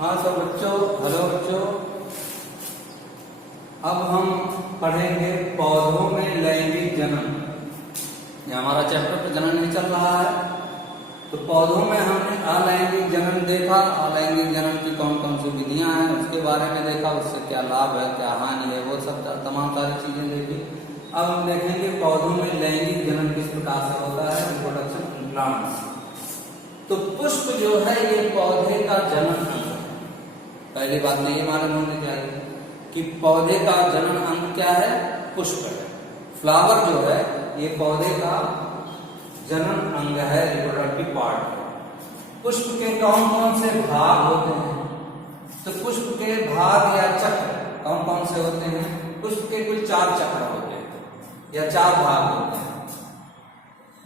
हाँ तो बच्चों, हेलो बच्चों, अब हम पढ़ेंगे पौधों में लैंगिक जनन। ये हमारा चैप्टर तो जनन नहीं चल रहा है। तो पौधों में हमने अलैंगिक जनन देखा, अलैंगिक जनन की कौन कौन सी विधियां हैं उसके बारे में देखा, उससे क्या लाभ है क्या हानि है, वो सब तमाम सारी चीजें देखी। अब हम देखेंगे पौधों में लैंगिक जनन किस प्रकार से होता है, रिप्रोडक्शन प्लांट्स। तो पुष्प जो है ये पौधे का जनन अंग है। पहली बात तो ये मालूम होनी चाहिए कि पौधे का जनन अंग क्या है, पुष्प है। फ्लावर जो है ये पौधे का जनन अंग है, रिप्रोडक्टिव पार्ट है। पुष्प के कौन कौन से भाग होते हैं? तो पुष्प के भाग या चक्र कौन कौन से होते हैं? पुष्प के कुल 4 चक्र होते हैं या 4 भाग होते हैं।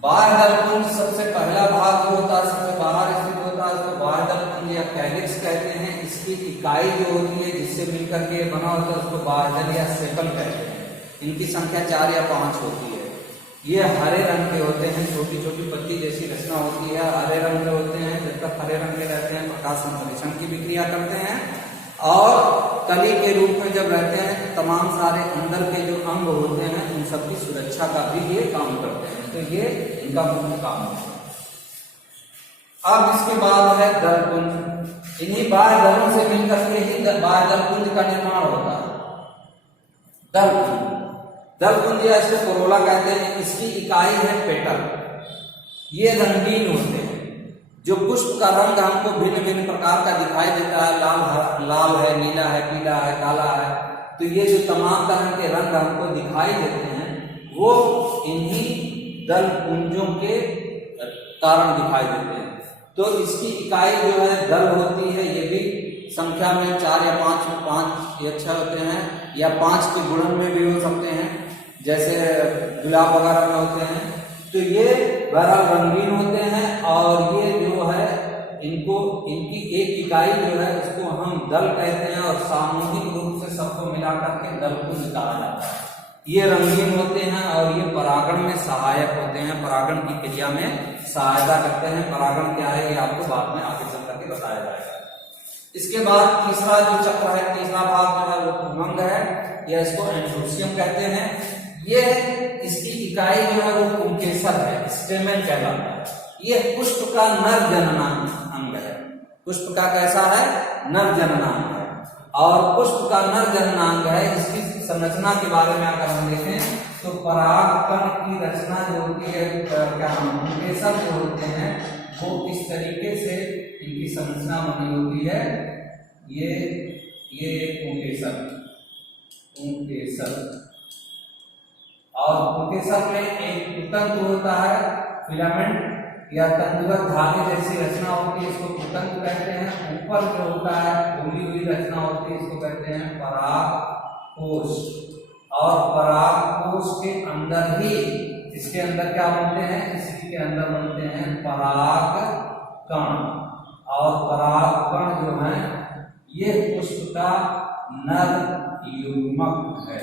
बाह्य दलपुंज सबसे पहला भाग जो होता है, सबसे बाहर स्थित होता है, उसको बाह्य दलपुंज या कैलिक्स कहते हैं। इसकी इकाई जो होती है जिससे मिलकर के बना होता है उसको बाह्य दल या सेपल कहते हैं। इनकी संख्या 4 या 5 होती है। ये हरे रंग के होते हैं, छोटी छोटी पत्ती जैसी रचना होती है, हरे रंग के होते हैं। जब तक हरे रंग के रहते हैं प्रकाश संश्लेषण की भी क्रिया करते हैं और कली के रूप में जब रहते हैं तो तमाम सारे अंदर के जो अंग होते हैं उन सबकी सुरक्षा का भी ये काम करते हैं। तो ये इनका मुख्य काम है। अब इसके बाद है दलपुंज। इन्हीं बाह्य दलों से मिलकर के ही बाह्य दलपुंज का निर्माण होता है। दलपुंज, दलपुंज या इसको कोरोला कहते हैं। इसकी इकाई है पेटल। ये रंगीन होते हैं। जो पुष्प का रंग हमको भिन्न भिन्न प्रकार का दिखाई देता है, लाल है, नीला है, पीला है, काला है। तो ये जो तमाम तरह के रंग हमको दिखाई देते हैं वो इन्हीं दल पुंजों के कारण दिखाई देते हैं। तो इसकी इकाई जो है दल होती है। ये भी संख्या में 4 या 5 या 6 होते हैं या 5 के गुणन में भी हो सकते हैं, जैसे गुलाब वगैरह में होते हैं। तो ये बहरहाल रंगीन होते हैं और ये जो है इनकी एक इकाई जो है उसको हम दल कहते हैं और सामूहिक रूप से सबको मिलाकर के दलपुंज कहा जाता है। ये रंगीन होते हैं और ये परागण में सहायक होते हैं, परागण की क्रिया में सहायता करते हैं। परागण क्या है ये आपको बाद में आगे चल करके बताया जाएगा। इसके बाद तीसरा जो चक्र है, तीसरा भाग जो है वो पुंगंग है या इसको एंड्रोसियम कहते हैं। ये इसकी इकाई जो है वो पुंकेसर है, स्टेमेन कहलाता है। ये पुष्प का नर जननांग अंग है। पुष्प का कैसा है? नर जननांग है। और पुष्प का नर जननांग है। इसकी संरचना के बारे में अगर हम देखें तो परागकण की रचना जो होती है, क्या हम पुंकेसर जो होते हैं वो इस तरीके से इनकी संरचना बनी होती है। ये पुंकेसर और पुंकेसर में एक तंतु होता है, फिलामेंट या तंतुगत धागे जैसी रचना होती है, इसको पुतंग कहते हैं। ऊपर जो होता है खुली हुई रचना होती है, इसको कहते हैं परागकोश। और परागकोश के अंदर ही इसके अंदर क्या बनते हैं? इसी के अंदर बनते हैं परागकण। और परागकण जो है ये पुष्प का नर युग्मक है।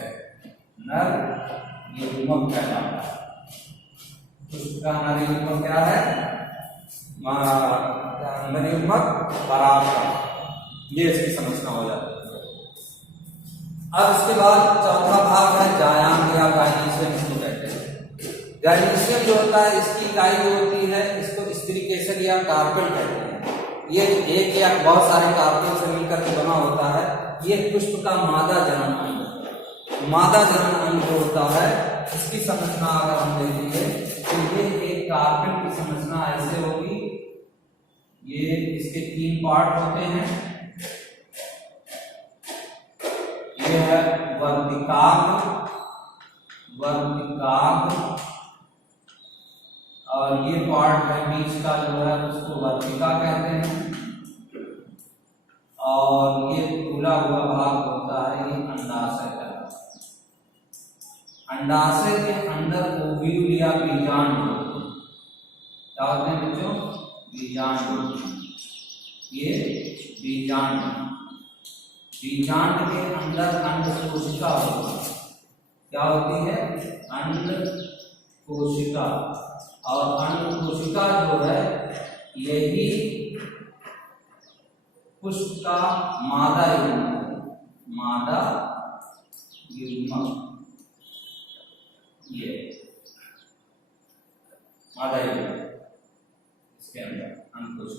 नर युग्मक कहलाता है। पुष्प का नर युग्मक क्या है? नर युग्मक परागकण। ये इसकी संरचना हो जाती है। अब इसके बाद चौथा भाग है जायांग या गाइनीशियम, इसको कहते हैं। गाइनीशियम जो होता है इसकी इकाई जो होती है इसको स्त्री केसर या कार्पेल कहते हैं। ये एक या बहुत सारे कार्पेल से मिलकर के बना होता है। ये पुष्प का मादा जनन अंग है। मादा जनन अंग जो होता है इसकी संरचना अगर हम देखेंगे तो ये एक कार्पेल की संरचना ऐसे होगी। ये इसके 3 पार्ट होते हैं। ये है वर्तिकाग्र और ये पार्ट है बीच का जो है उसको वर्तिका कहते हैं। और ये खुला हुआ भाग होता है ये अंडाशय का। अंडाशय के अंदर ओव्यूल या बीजांड होते हैं। क्या होते हैं बच्चों? बीजांड होते हैं। ये बीजांड के अंदर अंड कोशिका होती है। क्या होती है? अंड कोशिका। और अंड कोशिका जो है यही पुष्प का मादा युग्मक, मादा युग्मक, ये मादा युग्मक इसके अंदर अंकुश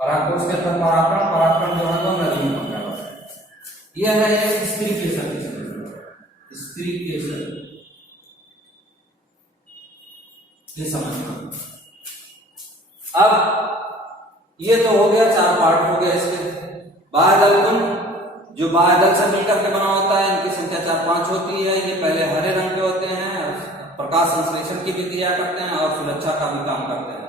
परागकोश के अंदर परागकण, परागकण जो है वो नर युग्मक कहलाता है। यह है एक स्त्री केसर की समस्या, स्त्री केसर ये समझना। अब ये तो हो गया, 4 पार्ट हो गया इसके। बाह्यदल कुंड जो बाह्यदल से मिलकर के बना होता है, इनकी संख्या 4-5 होती है। ये पहले हरे रंग के होते हैं, प्रकाश संश्लेषण की भी क्रिया करते हैं और सुरक्षा का भी काम करते हैं।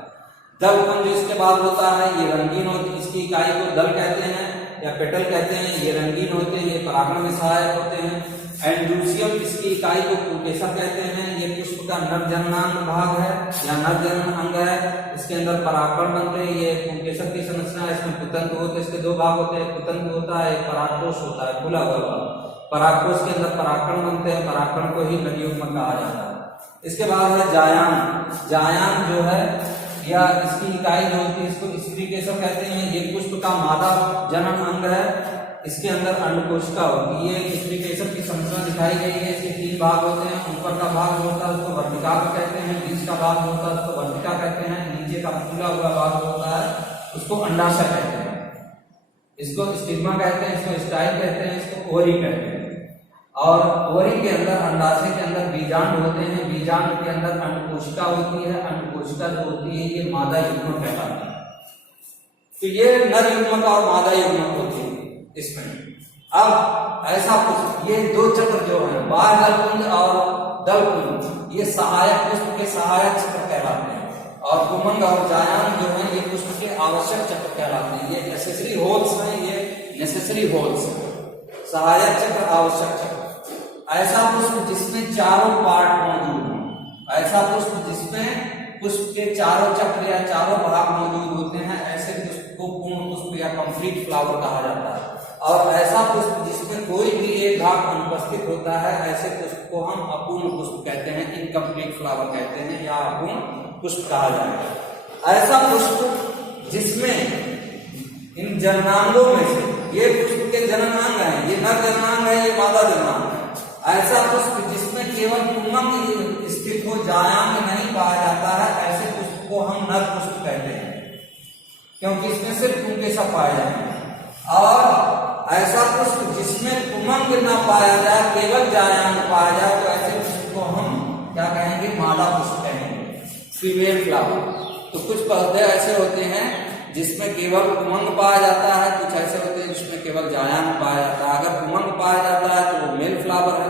दल कुंज जो इसके बाद होता है, ये रंगीन होती, इसकी इकाई को दल कहते हैं या पेटल कहते हैं। ये रंगीन होते हैं, ये परागण में सहायक होते हैं। एंड्यूसियम इसकी इकाई को पुंकेसर कहते हैं। ये पुष्प का नर जननांग भाग है या नर जनन अंग है। इसके अंदर परागकण बनते हैं। ये पुंकेसर की संरचना है। इसमें पुतंग होते हैं, इसके 2 भाग होते हैं, पुतंग होता है, परागकोश होता है, खुला हुआ। परागकोश के अंदर परागकण बनते हैं, परागकण को ही नर युग्मक कहा जाता है। इसके बाद है जायांग। जायांग जो है या इसकी इकाई जो होती है, इसको स्त्री केसर कहते हैं। ये पुष्प का मादा जनन अंग है। इसके अंदर अंडकोशिका होती है। ये स्त्री केसर की संरचना दिखाई गई है। इसके 3 भाग होते हैं। ऊपर का भाग जो होता है उसको वर्तिका कहते हैं, बीच का भाग जो होता है उसको वर्तिका कहते हैं, नीचे का फूला हुआ भाग जो होता है उसको अंडाशय कहते हैं। इसको स्टिग्मा कहते हैं, इसको स्टाइल कहते हैं, इसको ओवरी कहते हैं। और ओवरी के अंदर, अंडाशय के अंदर बीजांड होते हैं। बीजांड के अंदर अंडकोशिका होती है। अंडकोशिका जो होती है ये मादा युग्मक कहलाती है। तो ये नर युग्मक और मादा युग्मक होती है इसमें। अब ऐसा कुछ, ये 2 चक्र जो है बाह्यदल कुंज और दल कुंज, ये सहायक पुष्प के सहायक चक्र कहलाते हैं। और कुमंग और जायांग जो है ये पुष्प के आवश्यक चक्र कहलाते हैं। ये नेसेसरी होल्स हैं, ये नेसेसरी होल्स हैं। सहायक चक्र, आवश्यक चक्र। ऐसा पुष्प जिसमें चारों पार्ट मौजूद हों, ऐसा पुष्प जिसमें पुष्प के चारों चक्र या चारों भाग मौजूद होते हैं, ऐसे पुष्प को पूर्ण पुष्प या कंप्लीट फ्लावर कहा जाता है। और ऐसा पुष्प जिसमें कोई भी एक भाग अनुपस्थित होता है, ऐसे पुष्प को हम अपूर्ण पुष्प कहते हैं, इनकम्प्लीट फ्लावर कहते हैं या अपूर्ण पुष्प कहा जाएगा। ऐसा पुष्प जिसमें इन जननांगों में से, ये पुष्प के जननांग है, ये नर जननांग है, ये मादा जननांग है। ऐसा पुष्प जिसमें केवल पुंगम स्थित हो, जायांग नहीं पाया जाता है, ऐसे पुष्प को हम नर पुष्प कहते हैं क्योंकि इसमें सिर्फ पुंकेसर पाए जाते हैं। और ऐसा पुष्प जिसमें पुंगम न पाया जाए, केवल जायांग पाया जाए, तो ऐसे पुष्प को हम क्या कहेंगे? मादा पुष्प कहेंगे, फीमेल फ्लावर। तो कुछ पौधे ऐसे होते हैं जिसमें केवल उमंग पाया जाता है, कुछ ऐसे होते हैं जिसमें केवल जायांग पाया जाता है। अगर उमंग पाया जाता है तो वो मेल फ्लावर है,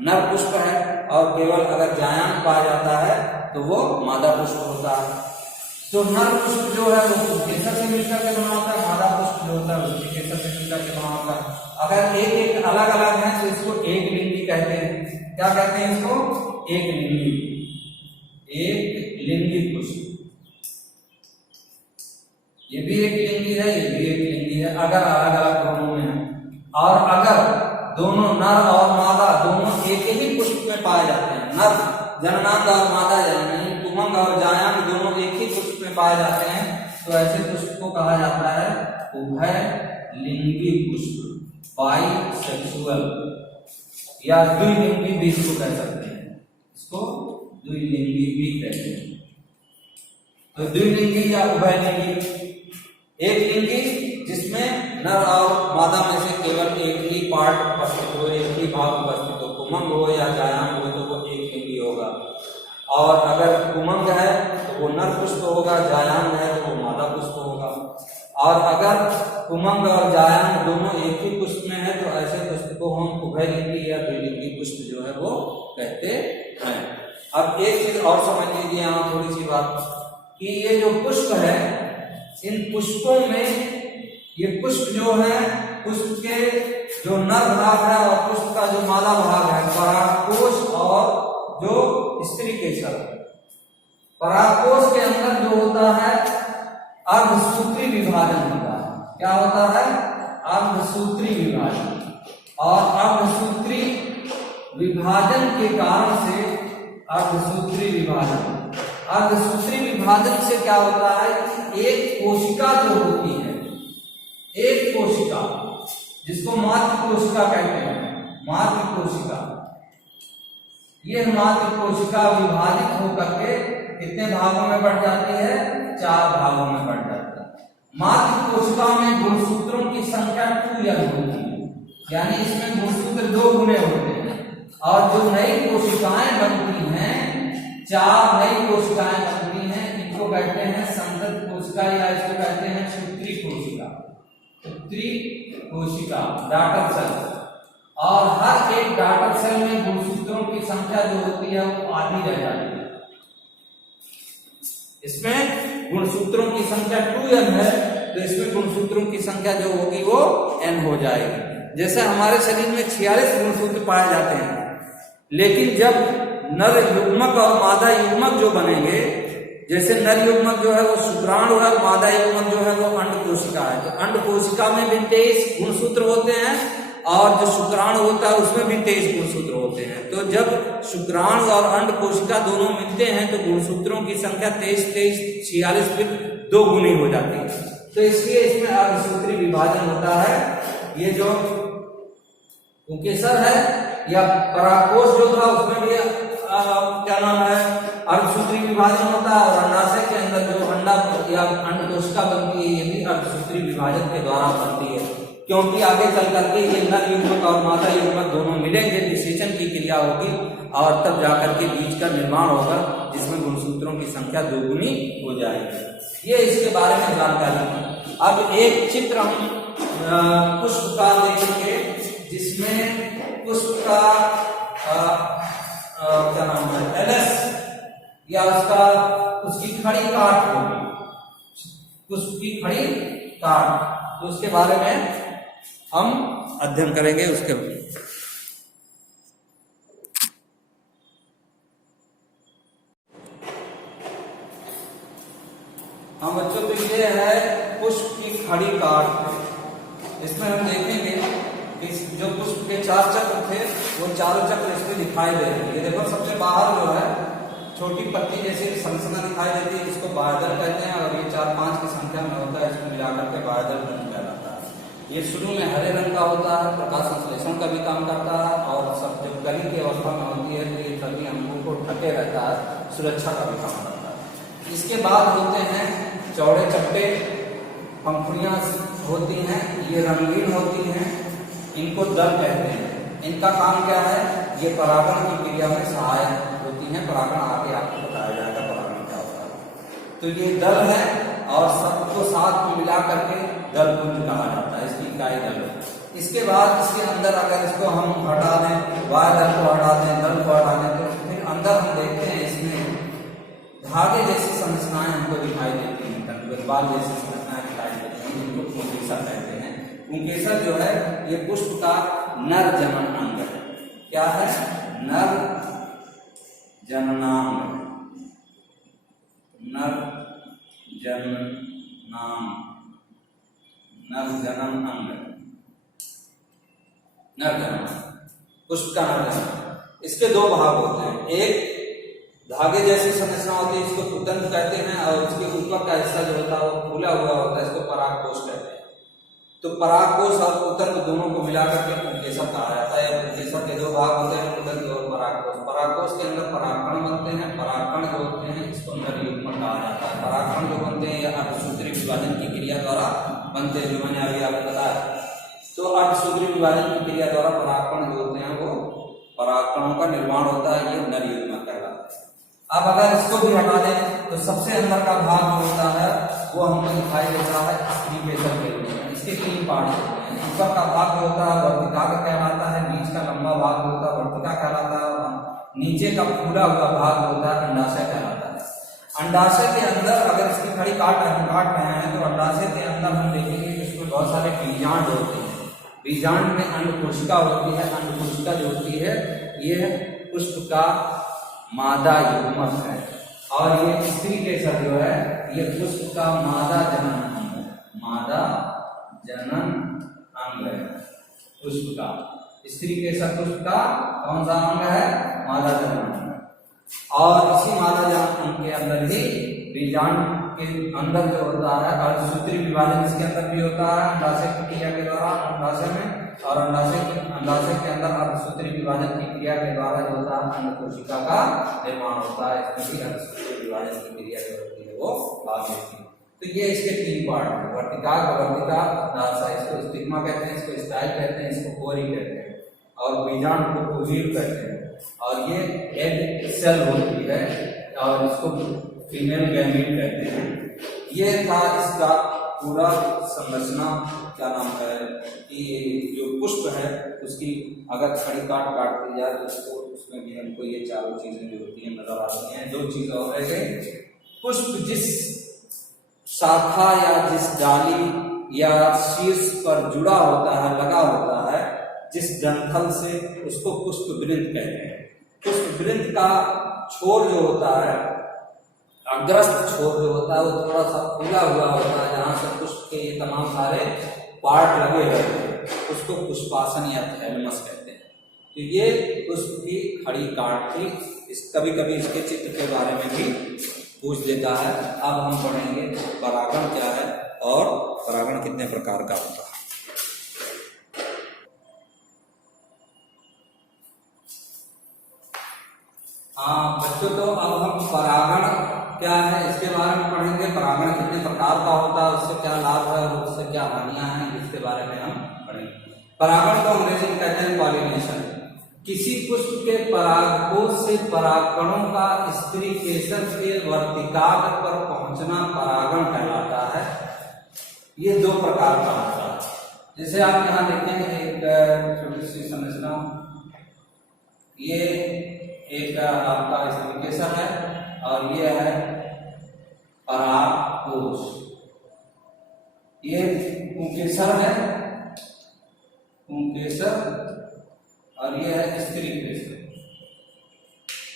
नर पुष्प है, और केवल अगर जायांग पाया जाता है तो वो मादा पुष्प होता है। तो नर पुष्प जो है वो केसर से मिलकर के बना होता है, मादा पुष्प जो होता है उसके केसर से मिलकर के बना होता है। अगर एक एक अलग अलग है तो इसको एक लिंगी कहते हैं। क्या कहते हैं इसको? एक लिंगी, एक लिंगी पुष्प। ये भी एक लिंगी है, ये भी एक लिंगी है, अगर अलग अलग दोनों में है। और अगर दोनों नर और मादा दोनों एक ही पुष्प में पाए जाते हैं, नर जननांग और मादा जननी, उमंग और जायांग दोनों एक ही पुष्प में पाए जाते हैं, तो ऐसे पुष्प को कहा जाता है उभय लिंगी पुष्प, बाइसेक्सुअल, या द्विलिंगी भी इसको कह सकते हैं, इसको द्विलिंगी भी कहते हैं। तो द्विलिंगी या उभयलिंगी, एक लिंगी जिसमें नर और मादा में से केवल एक ही पार्ट उपस्थित हो, एक ही भाग उपस्थित हो, उमंग हो या जायांग हो तो वो एक लिंगी होगा। और अगर उमंग है तो वो नर पुष्प होगा, जायांग है तो वो मादा पुष्प होगा। और अगर उमंग और जायांग दोनों एक ही पुष्प में है तो ऐसे पुष्प को हम उभयलिंगी या द्विलिंगी पुष्प जो है वो कहते हैं। अब एक चीज और समझ लीजिए यहाँ थोड़ी सी बात, कि ये जो पुष्प है, इन पुष्पों में ये पुष्प जो है, पुष्प के जो नर भाग है और पुष्प का जो मादा भाग है, परागकोश और जो स्त्री केसर, परागकोश के अंदर जो होता है अर्धसूत्री विभाजन होता है। क्या होता है? अर्धसूत्री विभाजन। और अर्धसूत्री विभाजन के कारण से, अर्धसूत्री विभाजन, अर्धसूत्री विभाजन से क्या होता है कि एक कोशिका जो होती है, एक कोशिका, जिसको मातृ कोशिका कहते हैं, मातृ कोशिका, ये मातृ कोशिका विभाजित होकर के कितने भागों में बढ़ जाती है? 4 भागों में बढ़ जाती है। मातृ कोशिका में गुणसूत्रों की संख्या 2n होती है, यानी इसमें गुणसूत्र 2 गुने होते हैं। और जो नई कोशिकाएं बनती हैं, 4 नई कोशिकाएं बनती हैं, इनको कहते हैं संतत कोशिका या इसको कहते हैं पुत्री कोशिका, पुत्री कोशिका, डॉटर सेल। और हर एक डॉटर सेल में गुणसूत्रों की संख्या जो होती है वो आधी रह जाती है। इसमें गुणसूत्रों की संख्या 2n है, तो इसमें गुणसूत्रों की संख्या जो होगी वो n हो जाएगी। जैसे हमारे शरीर में 46 गुणसूत्र पाए जाते हैं, लेकिन जब नर युग्मक और मादा युग्मक जो बनेंगे, जैसे नर युग्मक जो है वो शुक्राणु है, मादा युग्मक जो है वो अंड कोशिका है, तो अंड कोशिका में भी 23 गुणसूत्र होते हैं और जो शुक्राणु होता है उसमें भी 23 गुणसूत्र होते हैं। तो जब शुक्राणु और अंड कोशिका दोनों मिलते हैं तो गुणसूत्रों की संख्या 23 46 फिर 2 गुनी हो जाती है। तो इसलिए इसमें अर्धसूत्री विभाजन होता है। ये जो पुंकेसर है या परागकोश जो था उसमें भी क्या नाम है, अर्धसूत्री विभाजन होता है। और अंडाशय के अंदर जो अंडा या अंड कोशिका बनती है, ये भी अर्धसूत्री विभाजन के द्वारा बनती है, क्योंकि आगे चल करके ये नर युग्मक और मादा युग्मक दोनों मिलेंगे, निषेचन की क्रिया होगी और तब जाकर के बीज का निर्माण होगा, जिसमें गुणसूत्रों की संख्या 2 गुनी हो जाएगी। ये इसके बारे में जानकारी। अब एक चित्र हम पुष्प का देखेंगे, जिसमें पुष्प का क्या नाम है, एलएस या उसकी खड़ी काट होगी, पुष्प की खड़ी काट, तो उसके बारे में हम अध्ययन करेंगे। उसके हम बच्चों तो ये है पुष्प की खड़ी काट। इसमें हम देखेंगे कि जो पुष्प के 4 चक्र थे वो चारों चक्र इसमें दिखाई दे रहे हैं। ये देखो सबसे बाहर जो है छोटी पत्ती जैसी संरचना दिखाई देती है, जिसको बायदल कहते हैं, और ये 4-5 की संख्या में होता है, इसको मिलाकर के बायदल रंग कहलाता है। ये शुरू में हरे रंग का होता है, प्रकाश संश्लेषण का भी काम करता है, और सब जब कली की अवस्था में होती है तो ये सभी अंगों को ढके रहता है, सुरक्षा का भी काम करता है। इसके बाद होते हैं चौड़े चप्पे, पंखुड़ियां होती हैं, ये रंगीन होती हैं, इनको दल कहते हैं। इनका काम क्या है, ये परागण की क्रिया में सहायक होती हैं। परागण आगे आपको बताया जाएगा परागण क्या होता है। तो ये दल है और सबको साथ में मिला करके दल पुंज कहा जाता है, इसकी इकाई दल है। इसके बाद इसके अंदर अगर इसको हम हटा दें, वाय दल को हटा दें, दल को हटा दें, तो फिर अंदर हम देखते हैं इसमें धागे जैसी संरचनाएं हमको दिखाई देती हैं, बाल जैसी संरचनाएं दिखाई देती हैं, जिनको पुंकेसर कहते हैं। पुंकेसर जो है ये पुष्प का नर जनन अंग है। क्या है? नर जननांग, नर जननांग, नर जनन अंग, नर जनन, पुष्प का नर जनन। इसके 2 भाग होते हैं, एक धागे जैसी संरचना होती है, इसको कुतंत्र कहते हैं, और उसके ऊपर का हिस्सा जो होता है वो फूला हुआ होता है, इसको परागकोश कहते हैं। तो परागकोश और कुतंत्र दोनों को मिलाकर के पुंकेसर कहा जाता है। पुंकेसर के 2 भाग होते हैं, कुतंत्र और परागकोश। परागकोश के अंदर परागकण बनते हैं, परागकण जो होते हैं इसको नर युग्मक कहा जाता है। परागकण जो बनते हैं या अर्धसूत्री विभाजन की क्रिया द्वारा बनते हैं, जो मैंने अभी आपको बताया। तो अर्धसूत्री विभाजन की क्रिया द्वारा परागकण जो होते हैं वो परागकणों का निर्माण होता है, ये नर युग्मक कहलाता है। अब अगर इसको भी हटा दें तो सबसे अंदर का भाग जो होता है वो हमको दिखाई देता है स्त्रीकेसर के रूप में। इसके 3 पार्ट होते हैं। ऊपर का भाग जो होता है वर्तिका कहलाता है, बीच का लंबा भाग होता है वर्तिका कहलाता है, और नीचे का फूला हुआ भाग होता है अंडाशय कहलाता है। अंडाशय के अंदर अगर इसकी खड़ी काट रहे हैं तो अंडाशय के अंदर हम देखेंगे कि इसमें बहुत सारे बीजांड होते हैं। बीजांड में अंड कोशिका होती है। अंड कोशिका जो होती है ये पुष्प का मादा युग्मक है, और ये स्त्रीकेसर जो है ये पुष्प का मादा जनन अंग है। मादा जनन अंग है पुष्प का। स्त्रीकेसर पुष्प का कौन सा अंग है? मादा जनन अंग। और इसी मादा जनन अंग के अंदर ही बीजांड के अंदर जो होता है अर्धसूत्री विभाजन इसके अंदर भी होता है अंडाशय की क्रिया के द्वारा अंडाशय में, और अंडाशय के अंदर अर्धसूत्री विभाजन की क्रिया के द्वारा जो होता है अंड कोशिका का निर्माण होता है। इसमें भी अर्धसूत्री विभाजन की क्रिया जो होती है वो भाग लेती है। तो ये इसके 3 पार्ट है, वर्तिका, कवर्तिका, अंडाशय। इसको स्टिग्मा कहते हैं, इसको स्टाइल कहते हैं, इसको कोरी कहते हैं, और बीजांड को ओव्यूल कहते हैं। और ये एग सेल होती है और इसको फीमेल गैमीट कहते हैं। ये था इसका पूरा संरचना। क्या नाम है कि जो पुष्प है उसकी अगर खड़ी काट दी जाए तो उसमें भी हमको ये चारों चीजें जो होती हैं नजर आती हैं। 2 चीज और रह गई। पुष्प जिस शाखा या जिस डाली या शीर्ष पर जुड़ा होता है, लगा होता है, जिस डंठल से, उसको पुष्प वृंत कहते हैं। पुष्प वृंत का छोर जो होता है, अग्रस्त छोर जो होता है, वो थोड़ा सा फूला हुआ होता है, जहां से पुष्प के ये तमाम सारे पार्ट लगे रहते हैं, उसको पुष्पासन या थैलमस कहते हैं। तो ये पुष्प की खड़ी काट थी। कभी कभी इसके चित्र के बारे में भी पूछ लेता है। अब हम पढ़ेंगे परागण क्या है और परागण कितने प्रकार का होता है। हाँ बच्चों, तो अब हम परागण क्या है इसके बारे में पढ़ेंगे। परागण कितने प्रकार का होता है, उससे क्या लाभ है और उससे क्या हानियां हैं, इसके बारे में हम पढ़ेंगे। परागण को अंग्रेजी में कहते हैं पॉलिनेशन। किसी पुष्प के परागकोश से परागकणों का स्त्री केसर के वर्तिकाग्र पर पहुंचना परागण कहलाता है। ये 2 प्रकार का होता है। जैसे आप यहाँ देखेंगे एक छोटी सी संरचना, ये एक आपका स्त्री केसर है और ये है परागकोश। ये पुंकेसर है, पुंकेसर, और ये है स्त्री केसर।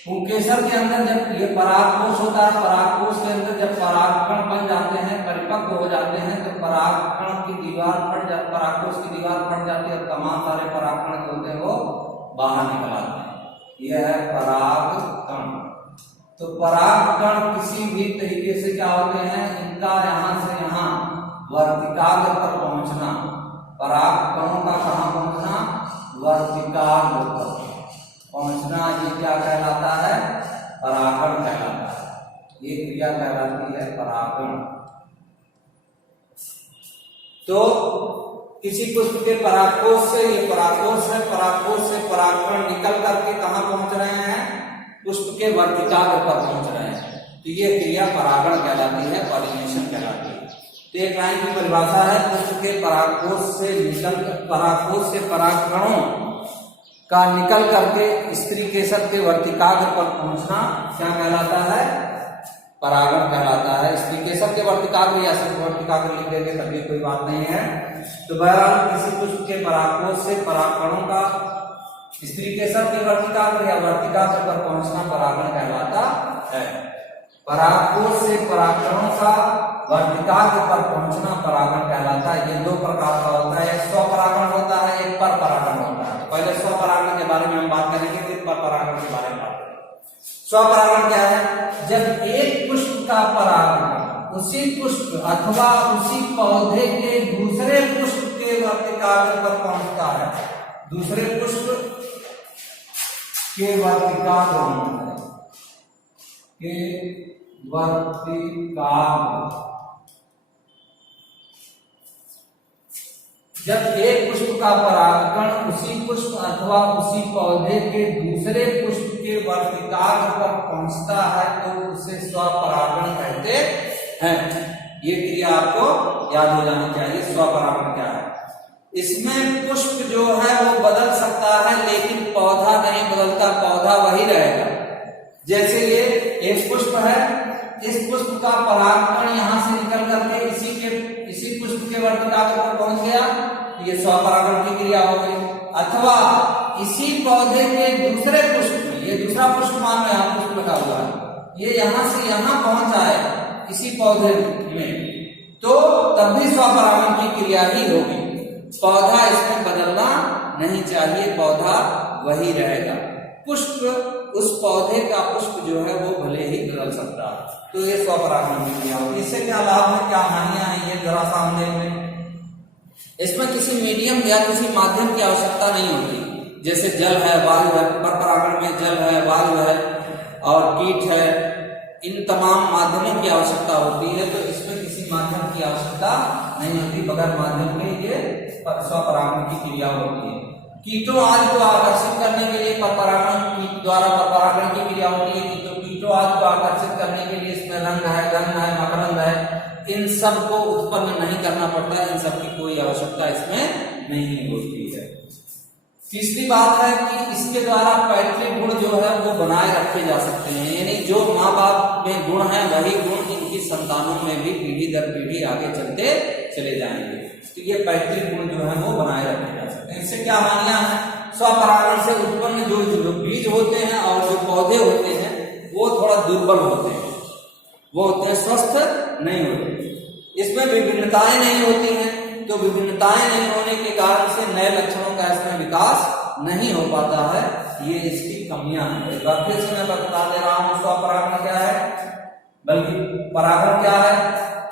पुंकेसर के अंदर जब ये परागकोश होता है, परागकोश के अंदर जब परागकण बन जाते हैं, परिपक्व हो जाते हैं, तो परागकण की दीवार फट जाती, परागकोश की दीवार फट जाती है और तमाम सारे परागकण जो होते हैं वो बाहर निकल आते हैं। यह है परागकण। तो परागकण किसी भी तरीके से क्या होते हैं, इनका यहाँ से यहाँ वर्तिकाग्र पर पहुंचना, परागकणों का कहाँ पहुंचना, वर्तिकाग्र पर पहुंचना, ये क्या कहलाता है, परागण कहलाता है। ये क्रिया कहलाती है परागण। तो किसी पुष्प के परागकोश से, ये परागकोश है, परागकोश से परागकण निकल करके कहाँ पहुंच रहे हैं, पुष्प के वर्तिकाग्र पर पहुंच रहे हैं। तो ये क्रिया परागण कहलाती है, पॉलिनेशन कहलाती है। तो एक लाइन की परिभाषा है, पुष्प के परागकोश से परागकणों का निकल करके स्त्री केसर के वर्तिकाग्र पर पहुंचना क्या कहलाता है, परागण कहलाता है। स्त्री केसर के वर्तिकाग्र या सिर्फ वर्तिकाग्र लिख देंगे तब भी कोई बात नहीं है। तो बहरहाल किसी पुष्प के परागकोश से परागकणों का स्त्री केसर के वर्तिकाग्र या वर्तिकाग्र पर पहुंचना परागण कहलाता है। परागकोश से परागकणों का वर्तिकाग्र पर पहुंचना परागण कहलाता है। ये 2 प्रकार का होता है, एक स्वपरागण होता है, एक पर परागण होता है। पहले स्वपरागण के बारे में हम बात करेंगे, फिर पर परागण के बारे में बात करेंगे। स्वपरागण क्या है, जब एक पुष्प का परागण उसी पुष्प अथवा उसी पौधे के दूसरे पुष्प के वर्तिकाग्र पर पहुंचता है, दूसरे पुष्प के वर्तिकाग्र के वर्तिकाग्र, जब एक पुष्प का परागकण उसी पुष्प अथवा उसी पौधे के दूसरे पुष्प के वर्तिकाग्र पर पहुंचता है तो उसे स्वपरागण कहते हैं। ये क्रिया आपको याद हो जानी चाहिए। स्वपरागण क्या है, इसमें पुष्प जो है वो बदल सकता है लेकिन पौधा नहीं बदलता, पौधा वही रहेगा। जैसे ये एक पुष्प है, इस पुष्प का परागकण यहाँ से निकल करके इसी पुष्प के वर्तिकाग्र पर पहुंच गया, ये स्वपरागण की क्रिया हो गई। अथवा इसी पौधे के दूसरे पुष्प में, ये दूसरा पुष्प मान लो यहाँ पुष्प लगा हुआ है, ये यहाँ से यहाँ पहुंच आए इसी पौधे में, तो तब भी स्वपरागण की क्रिया ही होगी। पौधा इसमें बदलना नहीं चाहिए, पौधा वही रहेगा। पुष्प, उस पौधे का पुष्प जो है वो भले ही बदल सकता है। तो ये स्वपरागण की क्रिया होती है। इससे क्या लाभ है, क्या हानियां हैं, ये जरा सामने में। इसमें किसी मीडियम या किसी माध्यम की आवश्यकता नहीं होती, जैसे जल है, वायु है, पर परागण में जल है, वायु है और कीट है, इन तमाम माध्यमों की आवश्यकता होती है। तो इसमें किसी माध्यम की आवश्यकता नहीं होती, बगैर माध्यम के ये स्वपरागण की क्रिया होती है। कीटों आदि को आकर्षित करने के लिए परपरागण कीट द्वारा परपरागण की क्रिया होती है। तो कीटों आदि को आकर्षित करने के लिए इसमें रंग है, गंध है, मकरंद है, इन सब को उत्पन्न नहीं करना पड़ता है, इन सब की कोई आवश्यकता इसमें नहीं होती है। तीसरी बात है कि इसके द्वारा पैतृक गुण जो है वो बनाए रखे जा सकते हैं, यानी जो माँ बाप में गुण है वही गुण इनकी संतानों में भी पीढ़ी दर पीढ़ी आगे चलते चले जाएंगे। तो ये पैतृक गुण जो है वो बनाए रखे जा सकते हैं। इससे क्या हानियां हैं, स्वपरागण से उत्पन्न जो बीज होते हैं और जो पौधे होते हैं वो थोड़ा दुर्बल होते हैं, वो उतने स्वस्थ नहीं होते, इसमें विभिन्नताएं नहीं होती हैं। तो विभिन्नताएं नहीं होने के कारण से नए लक्षणों का इसमें विकास नहीं हो पाता है, ये इसकी कमियां हैं। एक बार फिर से मैं बता दे रहा हूं, स्वपरागण क्या है, बल्कि परागण क्या है,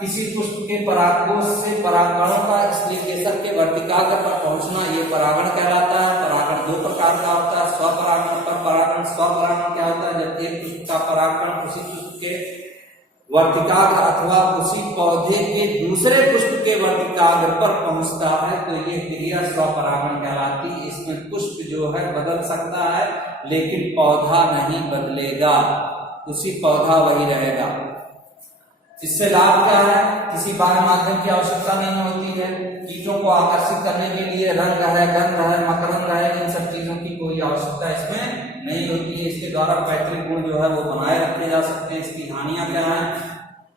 किसी पुष्प के परागकोश से परागकणों का स्त्री केसर के वर्तिकाग्र पर पहुंचना, ये परागण कहलाता है। परागण दो प्रकार का होता है, स्वपरागण, परपरागण। स्वपरागण क्या होता है, जब एक पुष्प का परागकण उसी पुष्प के वर्तिकाग्र अथवा उसी पौधे के दूसरे पुष्प के वर्तिकाग्र पर पहुंचता है, तो ये क्रिया स्वपरागण कहलाती है। इसमें पुष्प जो है बदल सकता है लेकिन पौधा नहीं बदलेगा, उसी पौधा वही रहेगा। इससे लाभ क्या है, किसी बाह्य माध्यम की आवश्यकता नहीं होती है। कीटों को आकर्षित करने के लिए रंग है, गंध है, मकरंद है, इन सब चीजों की कोई आवश्यकता इसमें नहीं होती है। इसके द्वारा पैतृक गुण जो है वो बनाए रखे जा सकते हैं। इसकी हानियां क्या हैं,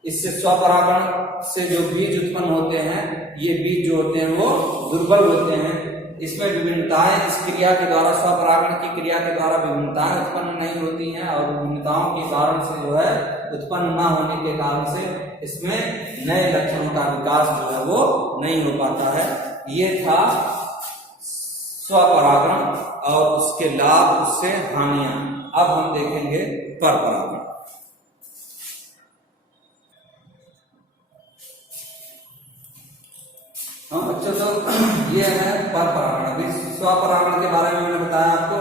इससे स्वपरागण से जो बीज उत्पन्न होते हैं, ये बीज जो होते हैं वो दुर्बल होते हैं। इसमें विभिन्नताएं, इस क्रिया के द्वारा, स्वपरागण की क्रिया के द्वारा विभिन्नताएं उत्पन्न नहीं होती हैं और विभिन्नताओं के कारण से जो है उत्पन्न न होने के कारण से इसमें नए लक्षणों का विकास जो है वो नहीं हो पाता है। ये था स्वपरागण और उसके लाभ, उससे हानियां। अब हम देखेंगे परपरागण। हाँ बच्चों, तो ये है परपरागण। अभी स्वपरागण के बारे में मैंने बताया आपको,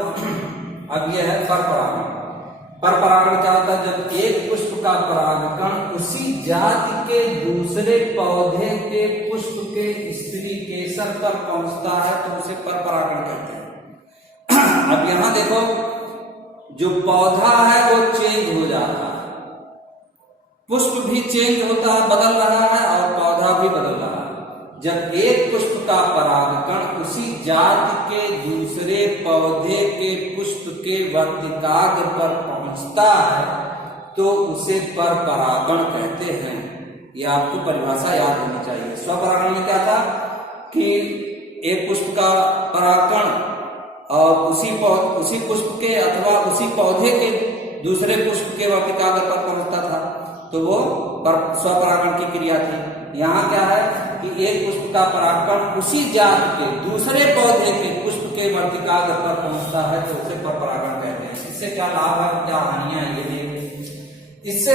अब ये है परपरागण। परपरागण क्या होता है, जब एक पुष्प का परागकण उसी जाति के दूसरे पौधे के पुष्प के स्त्री केसर पर पहुंचता है तो उसे परपरागण कहते हैं। अब यहां देखो, जो पौधा है वो चेंज हो जाता है, पुष्प भी चेंज होता है, बदल रहा है, और पौधा भी बदल रहा है। जब एक पुष्प का परागकण उसी जाति के दूसरे पौधे के पुष्प के वर्तिकाग्र पर पहुंचता है तो उसे परपरागण कहते हैं। ये आपको परिभाषा याद होनी चाहिए। स्वपरागण में क्या था कि एक पुष्प का परागकण और उसी पुष्प के अथवा उसी पौधे के दूसरे पुष्प के वर्तिकाग्र पर पहुंचता था, तो वो स्वपरागण की क्रिया थी। यहाँ क्या है कि एक पुष्प का परागकण उसी जाति के दूसरे पौधे के पुष्प के वर्तिकाग्र पर पहुंचता है तो उसे परपरागण कहते हैं। इससे क्या लाभ है, क्या हानियां हैं, ये देखिए। इससे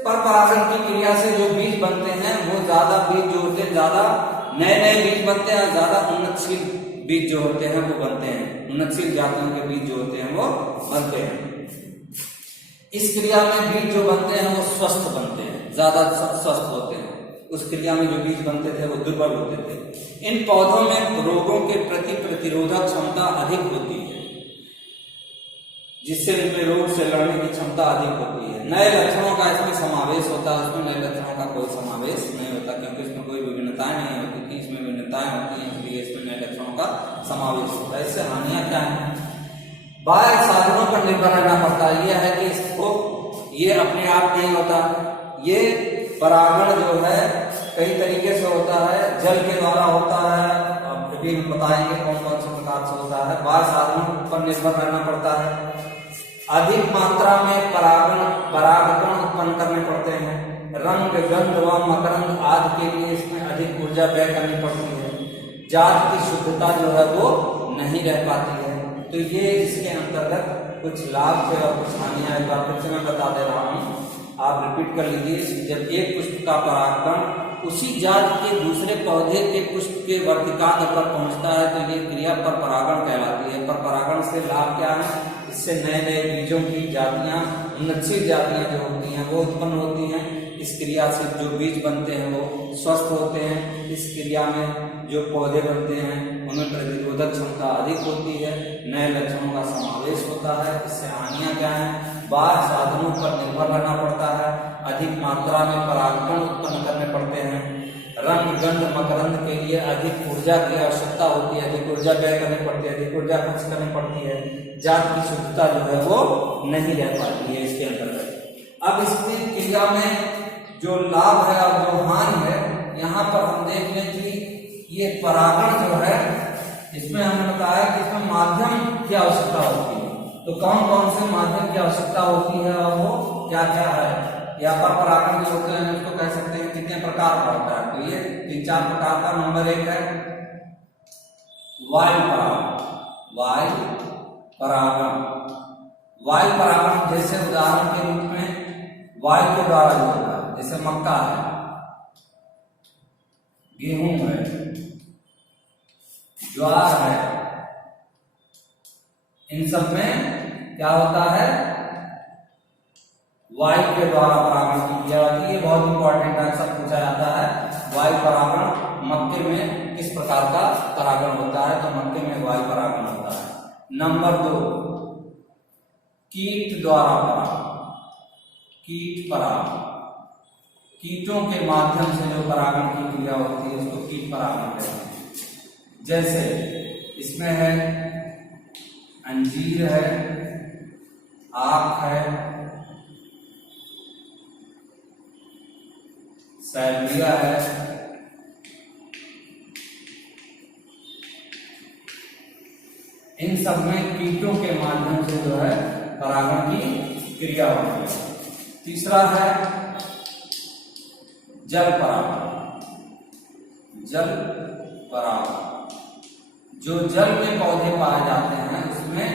परपरागण की क्रिया से जो बीज बनते हैं वो ज्यादा बीज जो होते हैं, ज्यादा नए नए बीज बनते हैं, ज्यादा उन्नतशील बीज जो होते हैं वो बनते हैं, उन्नतशील जातियों के बीज जो होते हैं वो बनते हैं। इस क्रिया में बीज जो बनते हैं वो स्वस्थ बनते हैं, ज्यादा स्वस्थ होते हैं। उस क्रिया में जो बीज बनते थे वो दुर्बल होते थे। इन पौधों में रोगों के प्रति प्रतिरोधक क्षमता अधिक होती है, जिससे इनमें रोग से लड़ने की क्षमता अधिक होती है। नए लक्षणों का इसमें समावेश होता है, उसमें नए लक्षणों का कोई समावेश नहीं होता क्योंकि इसमें कोई विभिन्नताएं नहीं होती थी, इसमें विभिन्नताएं होती हैं, इसलिए इसमें नए लक्षणों का समावेश होता है। इससे हानियां क्या है, बाह्य साधनों पर निर्भर रहना पड़ता है। यह है कि इसको ये अपने आप नहीं होता, ये परागण जो है कई तरीके से होता है, जल के द्वारा होता है, अभी हम बताएंगे कौन कौन से प्रकार से होता है। बाह्य साधनों पर निर्भर रहना पड़ता है, अधिक मात्रा में परागकण उत्पन्न करने पड़ते हैं, रंग गंध व मकरंद आदि के लिए इसमें अधिक ऊर्जा व्यय करनी पड़ती है, जात की शुद्धता जो है वो नहीं रह पाती है। तो ये इसके अंतर्गत कुछ लाभ थे और कुछ हानियां एक बार फिर से मैं बता दे रहा हूँ। आप रिपीट कर लीजिए। जब एक पुष्प का परागकण उसी जात के दूसरे पौधे के पुष्प के वर्तिकांत पर पहुंचता है तो ये क्रिया पर परागण कहलाती है। पर परागण से लाभ क्या है? इससे नए नए बीजों की जातियां, उन्नतशील जातियां जो होती हैं वो उत्पन्न होती हैं। इस क्रिया से जो बीज बनते हैं वो स्वस्थ होते हैं। इस क्रिया में जो पौधे बनते हैं उनमें प्रतिरोधक क्षमता अधिक होती है, नए लक्षणों का समावेश होता है। इससे हानियां क्या है? बाह्य साधनों पर निर्भर रहना पड़ता है, अधिक मात्रा में परागकण उत्पन्न करने पड़ते हैं, रंग गंध मकरंद के लिए अधिक ऊर्जा की आवश्यकता होती है, अधिक ऊर्जा व्यय करनी पड़ती है, अधिक ऊर्जा खर्च करनी पड़ती है, जात की शुद्धता जो है वो नहीं रह पाती है इसके अंतर्गत। अब इसकी क्रिया में जो लाभ है और जो हानि है, यहाँ पर हम देख लें कि ये परागण जो है इसमें हमने बताया कि इसमें माध्यम की आवश्यकता होती है। तो कौन कौन से माध्यम की आवश्यकता होती है और वो क्या क्या है? यहाँ पर परागण जो होते हैं उसको कह सकते हैं कितने प्रकार का होता है? तो ये 3-4 प्रकार का। नंबर 1 है वायु परागण। वायु परागण, वायु परागण जैसे उदाहरण के रूप में वायु के द्वारा जो होता है, जैसे मक्का है, गेहूं है, ज्वार है, इन सब में क्या होता है? वायु के द्वारा परागण की क्रिया होती है। बहुत इंपॉर्टेंट आंसर पूछा जाता है, वायु परागण मक्के में किस प्रकार का परागण होता है? तो मक्के में वायु परागण होता है। नंबर 2 कीट द्वारा परागण। कीट परागण, कीटों के माध्यम से जो परागण की क्रिया होती है उसको कीट परागण कहते हैं। जैसे इसमें है अंजीर है, आक है, सैलरिया है, इन सब में कीटों के माध्यम से जो है परागण की क्रिया होती है। तीसरा है जल परागण। जल परागण, जो जल में पौधे पाए जाते हैं उसमें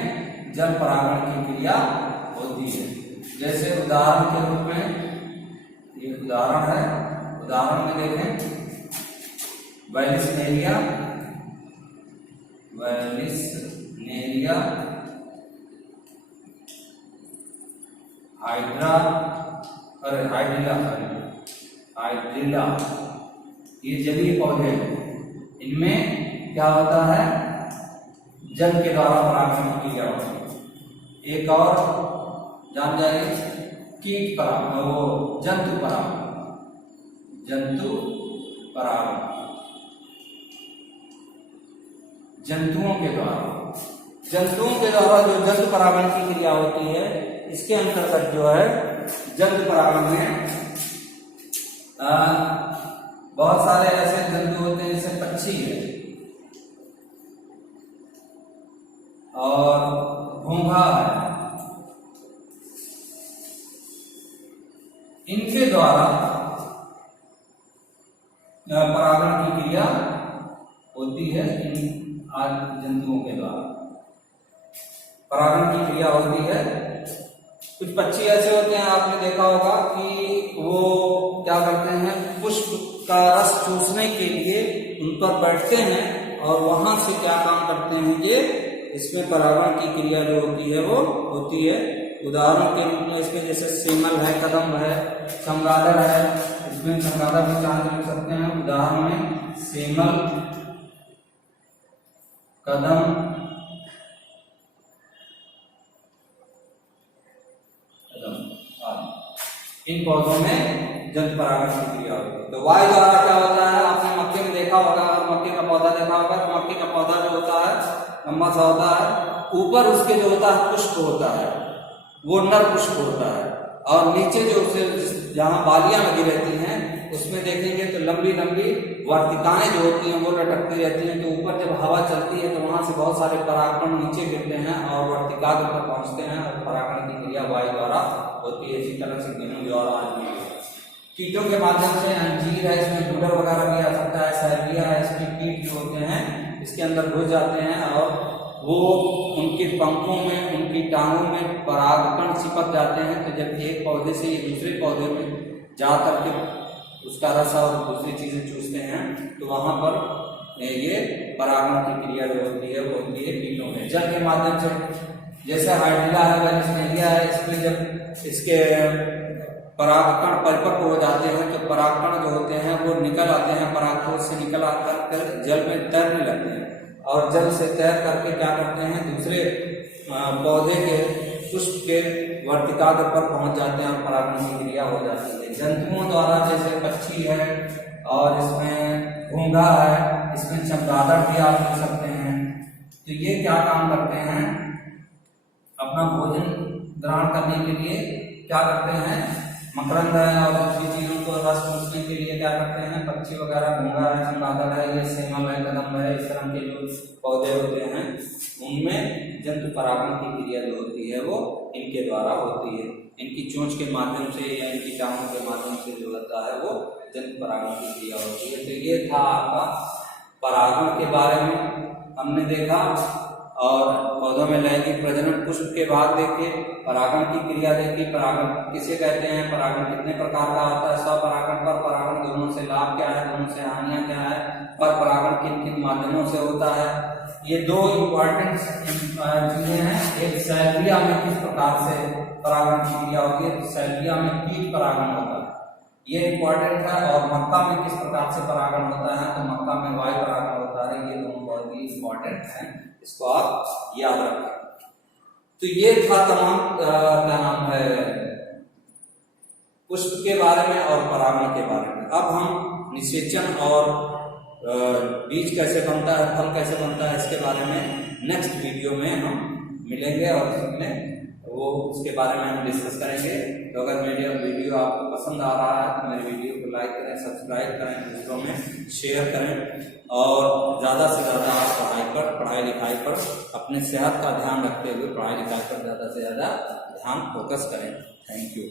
जल परागण की क्रिया होती है। जैसे उदाहरण के रूप में ये उदाहरण है, उदाहरण में देखें वेलिसनेरिया, वेलिसनेरिया, हाइड्रा, अरे हाइड्रिला, हाइड्रिला, ये जलीय पौधे हैं। इनमें क्या होता है? जल के द्वारा परागण की क्रिया होती है। एक और जान जाइए, कीट परागण, वो जंतु परागण। जंतु परागण, जंतुओं के द्वारा, जंतुओं के द्वारा जो जंतु परागण की क्रिया होती है, इसके अंतर्गत जो है जंतु परागण में बहुत सारे ऐसे जंतु होते हैं जैसे पक्षी है और घोंघा है, इनके द्वारा परागण की क्रिया होती है। इन जंतुओं के द्वारा परागण की क्रिया होती है। कुछ पक्षी ऐसे होते हैं, आपने देखा होगा कि वो क्या करते हैं, पुष्प का रस चूसने के लिए उन पर बैठते हैं और वहां से क्या काम करते हैं, ये इसमें परागण की क्रिया जो होती है वो होती है। उदाहरण के रूप में इसके जैसे सेमल है, कदम्ब है, चमगादड़ है, इसमें चमगादड़ भी चांद लिख सकते हैं। उदाहरण में सेमल, कदम्ब, इन पौधों में जंतु परागण की क्रिया होती है। तो वायु द्वारा क्या होता है, आपने मक्के में देखा होगा, मक्के का पौधा देखा होगा, तो मक्के का पौधा जो होता है लंबा सा होता है, ऊपर उसके जो होता है पुष्प होता है, वो नर पुष्प होता है, और नीचे जो उसे जहाँ बालियां लगी रहती हैं उसमें देखेंगे तो लंबी लंबी वर्तिकाएं जो होती हैं वो लटकती रहती हैं। तो ऊपर जब हवा चलती है तो वहां से बहुत सारे परागकण नीचे गिरते हैं और वर्तिका के ऊपर पहुंचते हैं और परागण की क्रिया वायु द्वारा होती है। इसी तरह से गेहूं ज्वार आज भी कीटों के माध्यम से अंजीर है, इसमें गुडर वगैरह भी आ सकता है, सैलरिया है, इसमें कीट जो होते हैं इसके अंदर घुस जाते हैं और वो उनके पंखों में, उनकी टांगों में परागकण चिपक जाते हैं। तो जब एक पौधे से ये दूसरे पौधे में जा करके उसका रस और दूसरी चीजें चूसते हैं तो वहां पर ये परागण की क्रिया जो होती है वो होती है कीटों में, जल के माध्यम से। जैसे हाइड्रिला है, वेनिस्टेरिया है, इसमें जब इसके परागकण परिपक्व हो जाते हैं तो परागकण जो होते हैं वो निकल आते हैं, परागकोश से निकल आकर जल में तैरने लगते हैं और जल से तैर करके क्या करते हैं, दूसरे पौधे के पुष्प के वर्तिकाग्र पर पहुंच जाते हैं और परागण की क्रिया हो जाती है जंतुओं द्वारा। जैसे पक्षी है और इसमें घोंघा है, इसमें चमगादड़ भी आप देख सकते हैं। तो ये क्या काम करते हैं, अपना भोजन ग्रहण करने के लिए क्या करते हैं, मकरंद है और दूसरी चीजों को रस चूसने के लिए क्या करते हैं, पक्षी वगैरह, घोंघा है, चमगादड़ है, ये सेमल है, कदम है, इस तरह के जो पौधे होते हैं उनमें जंतु परागण की क्रिया जो होती है वो इनके द्वारा होती है। इनकी चोंच के माध्यम से या इनकी टांगों के माध्यम से जो होता है वो जंतु परागण की क्रिया होती है। तो ये था आपका परागण के बारे में हमने देखा। और पौधों में लैंगिक प्रजनन पुष्प के बाद देखिए, परागण की क्रिया देखिए, परागण किसे कहते हैं, परागण कितने प्रकार का होता है, स्वपरागण, पर परागण, दोनों से लाभ क्या है, दोनों से हानियां क्या है, पर परागण किन किन माध्यमों से होता है। ये दो इम्पोर्टेंट चीजें हैं। एक सैलरिया में किस प्रकार से परागण की क्रिया होती है, सैलरिया में कीट परागण होता है, ये इम्पोर्टेंट है। और मक्का में किस प्रकार से परागण होता है, तो मक्का में वायु परागण होता है। ये दोनों बहुत ही इम्पोर्टेंट है, इसको आप याद रखें। तो ये था तमाम क्या नाम है, पुष्प के बारे में और परागण के बारे में। अब हम निषेचन और बीज कैसे बनता है, फल कैसे बनता है, इसके बारे में नेक्स्ट वीडियो में हम मिलेंगे और उसमें वो उसके बारे में हम डिस्कस करेंगे। तो अगर मेरी वीडियो आपको पसंद आ रहा है तो मेरे वीडियो को लाइक करें, सब्सक्राइब करें, दूसरों में शेयर करें और ज़्यादा से ज़्यादा आप पढ़ाई लिखाई पर अपने सेहत का ध्यान रखते हुए पढ़ाई लिखाई पर ज़्यादा से ज़्यादा ध्यान फोकस करें। Thank you.